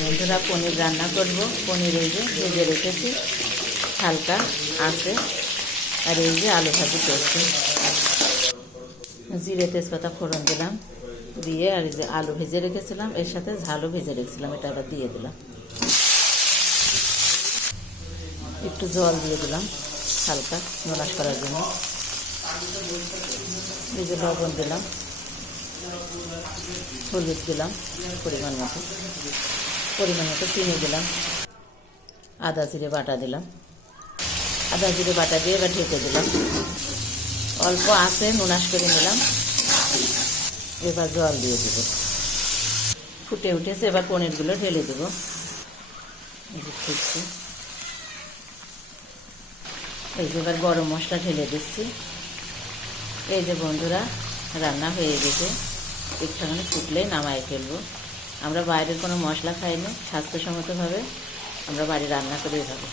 বন্ধুরা পনির রান্না করব। পনির এই যে ভেজে রেখেছি হালকা আছে, আর এই যে আলু ভাজি করছি। জিরে তেজপাতা ফোড়ন দিলাম, দিয়ে আর এই যে আলু ভেজে রেখেছিলাম, এর সাথে ঝালও ভেজে রেখেছিলাম, এটা আবার দিয়ে দিলাম। একটু জল দিয়ে দিলাম হালকা নোনাশ করার জন্য। এই যে লবণ দিলাম, হলুদ দিলাম পরিমাণ মতো চিনি দিলাম, আদা জিরে বাটা দিলাম। আদা জিরে বাটা দিয়ে এবার ঢেকে দিলাম। অল্প আঁচে নোনাশ করে নিলাম। এবার জল দিয়ে দেব। ফুটে উঠেছে, এবার পনিরগুলো ঢেলে দেবো। ফুটছে, এই যে এবার গরম মশলা ঢেলে দিচ্ছি। এই যে বন্ধুরা রান্না হয়ে গেছে, একটুখানি ফুটলেই নামাই ফেলবো। আমরা বাইরের কোনো মশলা খাইনি, স্বাস্থ্যসম্মতভাবে আমরা বাড়ি রান্না করেই খাবো।